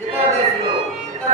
ఇతర దేశాలు ఇతర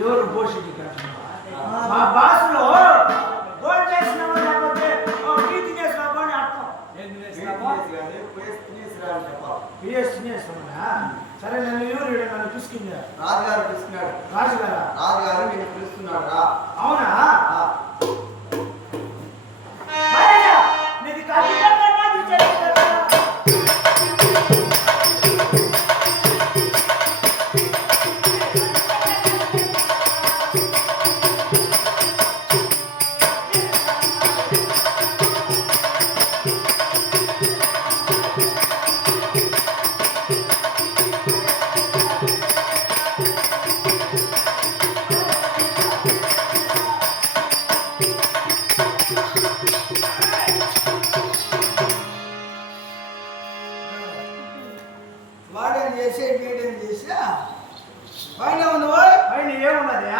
ఎవరు బోషికి మా భాషలో గోల్ చేసినావా లేకపోతే టీ తినేసినావా అని అర్థం. పిఎస్ తినేసినా సరే. నన్ను ఎవరు నన్ను పిసికింది? రాజుగారు పిసికినాడు. రాజుగారా? రాజుగారు నేను పిలుస్తున్నాడు రా. అవునా? నీది వాడేం చేసి వీడేం చేసా పైన ఉంది. పైన ఏమున్నది?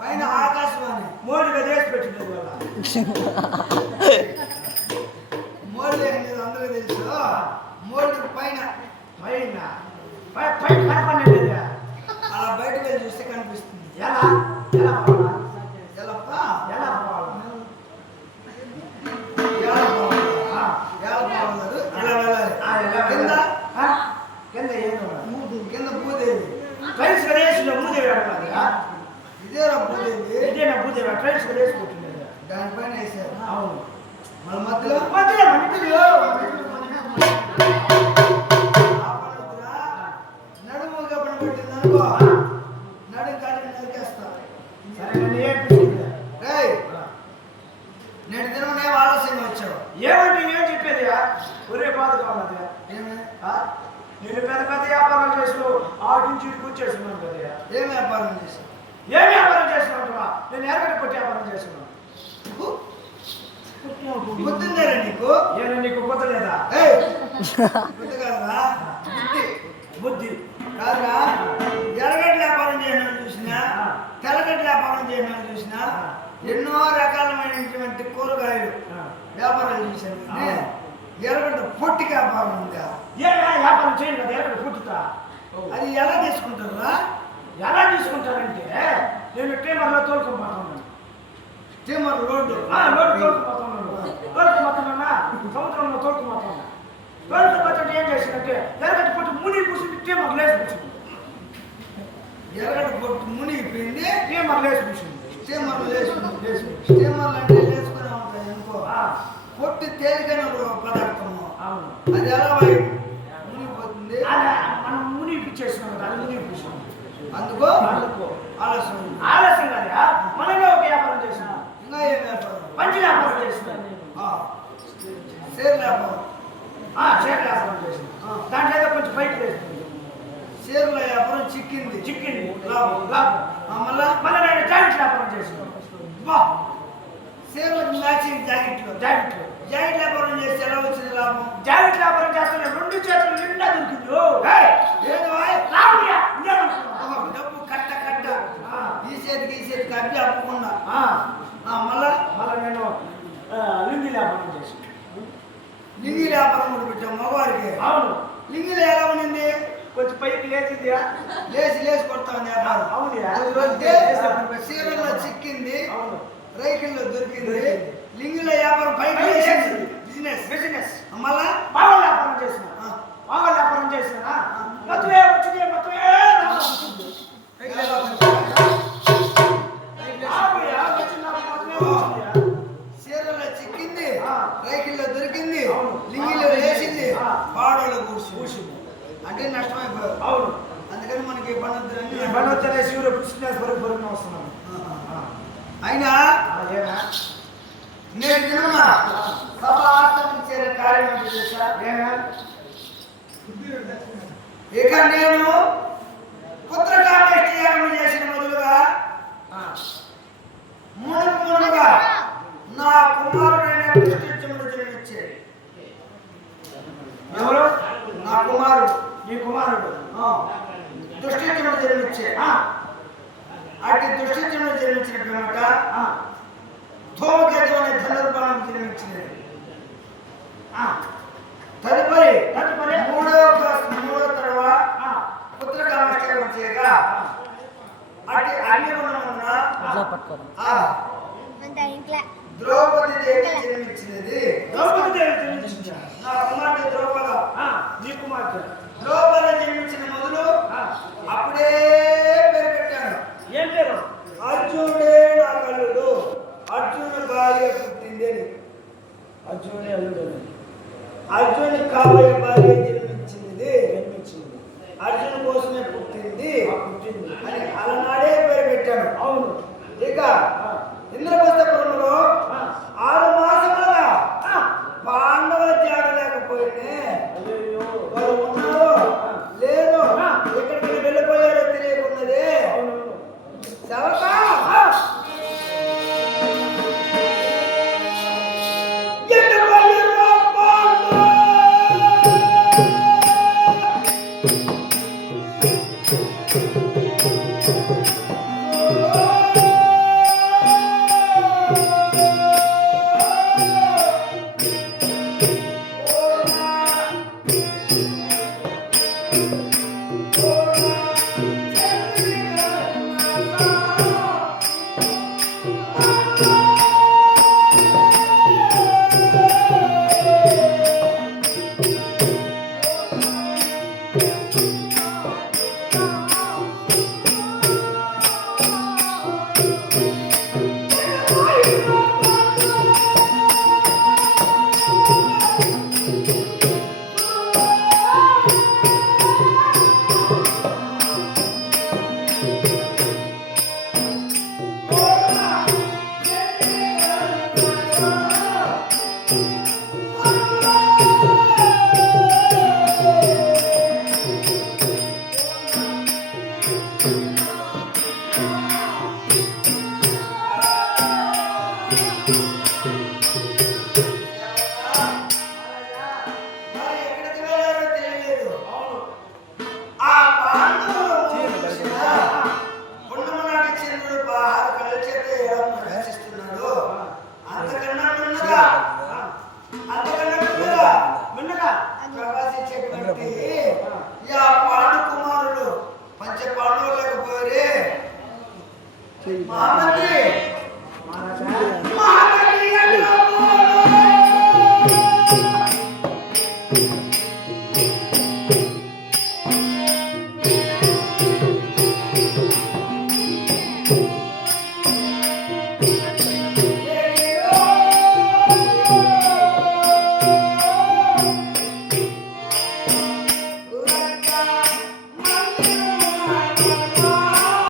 పైన ఆకాశవాణి మోడీగా చేసి పెట్టినది వల్ల మోడీ అనేది అందరికీ తెలుసు. మోడీ పైన పైన పైన కనపడలేదు. అలా బయటకు వెళ్ళి చూస్తే కనిపిస్తుంది. ఎలా ఎలా పోవాలా? ఎలప్ప ఎలా పోవాలా? ఇలా వెళ్ళాలి. కింద కింద ఏదో కింద భూదేవి. ట్రైన్స్ వేసిన భూదేవి ఇదేనా భూదేవి? ఇదే నా భూదేవి. ట్రైన్స్ వేసి పెట్టినది దానిపైన వేసారు. అవును. మన మధ్యలో నడుముగా పనిపెట్టింది అనుకో, నడుము కాడికి నరికేస్తా. సరే నన్ను ఏం పిలిచింది? నేటి దినం నేను ఆలస్యంగా వచ్చావు. ఏమంటే ఏం చెప్పేది? ఒరే బాధగా ఉన్నది. ఏమి నేను పెద్ద పెద్ద వ్యాపారం చేస్తూ ఆటి నుంచి ఇటు కూర్చేస్తున్నాను కదా. ఏం వ్యాపారం చేశావు? ఏం వ్యాపారం చేస్తున్నావువా? నేను ఎరగటి కొట్టి వ్యాపారం చేస్తున్నాను. గుర్తుందారా నీకు? ఏనా నీకు కుదరలేదా? గుర్తు కాదురా, బుద్ధి బుద్ధి కాదురా. ఎరగటి వ్యాపారం చేయడం చూసినా, తెల్లగడ్డి వ్యాపారం చేయడం చూసినా, ఎన్నో రకాలమైనటువంటి కూరగాయలు వ్యాపారాలు చేశాను. ఎరగడ్డ పొట్టి వ్యాపారం ఉందా? ఏ వ్యాపారం చేయండి కదా. ఎరగటి పుట్టుతా అది ఎలా తీసుకుంటారా? ఎలా తీసుకుంటారంటే నేను టీమర్లో తోలుకుపోతున్నాను. టీమర్ రోడ్డు రోడ్డు తోలుకుపోతున్నా. సముద్రంలో తోలుకుపోతున్నా. తోలుకుపోతుంటే ఏం చేసిందంటే ఎరగటి పొట్టు ముని కూర్చుంటే టీమర్ లేచి కూర్చుంది. ఎరగడ్డ పొట్టు మునిగిపోయింది. టీమర్ లేచి కూర్చుంది. స్టీమర్లు లేచుకుంది. స్టీమర్లు అంటే లేచుకునే ఉంటాయి అనుకో. పొట్టి తేలికైన పదార్థము. అవును. అది ఎలా మునిగిపోతుంది? మనం మునిగిపించేసినాం కదా. అది మునిగిపించాం. అందుకో ఆలస్యం. ఆలస్యం కదా. మనమే ఒక వ్యాపారం చేసినాం. ఇంకా ఏం వ్యాపారం? పంచి వ్యాపారం చేసినాం. షేర్ వ్యాపారం. షేర్ వ్యాపారం చేసినాం. దాంట్లో ఏదో కొంచెం బయట వేస్తుంది. షేర్ల వ్యాపారం చిక్కింది. లాభం మళ్ళీ నేను జాకెట్ వ్యాపారం చేసినాను. షేర్లకు మ్యాచింగ్ జాకెట్ వ్యాపారం చేస్తే ఎలా వచ్చింది లాభం? జాకెట్ వ్యాపారం చేస్తున్న 2 చేతులు నిండా దొరికింది. డబ్బు కట్ట ఈ చేతికి అబ్బి అప్పకుండా. మళ్ళీ నేను లింగి వ్యాపారం చేసాను. లింగి వ్యాపారం కూడా పెట్టాం మగవారికి. అవును. లింగిలో ఎలా ఉండింది? కొంచెం పైకి లేచింది. లేచి కొడతాం వ్యాపారం. అవును. చీరల్లో చిక్కింది. అవును. రైకిల్లో దొరికింది. లింగిలో వ్యాపారం పైకి లేచింది. బిజినెస్ మళ్ళా బాగా వ్యాపారం చేసిన. మొత్తమే వచ్చింది. చీరల్లో చిక్కింది. రైకిల్లో దొరికింది. లింగిలో లేచింది. పాడలో కూర్చుంది. అంటే నష్టమైపోయారు. అవును. అందుకని మనకి బండొచ్చే శివుడు బరువు వస్తున్నాను. అయినా నేటి దినమున సభ ఆచరించే కార్యం చేశా. ఇక నేను పుత్రకామేష్టి యాగం చేసిన మొదలుగా మునుమునుగా నా కుమారుడైన దృష్టించముడు జన్మించాడు. ఎవరు? నా కుమారుడు. నీ కుమారుడు దృష్టించముడు జన్మించాడు. అటు దృష్టించముడు జన్మించిన పిమ్మట ధూమకేతు అనే ధనుర్బాణం జన్మించినది. తదుపరి 3వ ఆ, ద్రౌపది దేవి జన్మించినది. ద్రౌపది దేవి జన్మించిందా? నా కుమార్తె ద్రౌపద. నీ కుమార్తె. ద్రౌపది జన్మించిన మొదలు అప్పుడే పేరు పెట్టాను. ఏం పేరు? అర్జునుడే నా కల్లుడు, అర్జునుడు భార్య పుట్టింది అని. అర్జునుడే అల్లుడు. అర్జునుడి కాబోయే భార్య జన్మించింది. అర్జును కోసమే పుట్టింది అని అలనాడే పేరు పెట్టాను. అవును. ఇక ఇంద్రప్రస్థపురంలో 6 మాసములుగా పాండవుల జాడ లేకపోయినే వారు ఉన్నారో లేదో ఎక్కడికి వెళ్ళిపోయారో తెలియకున్నదే. సవకా మహారాజా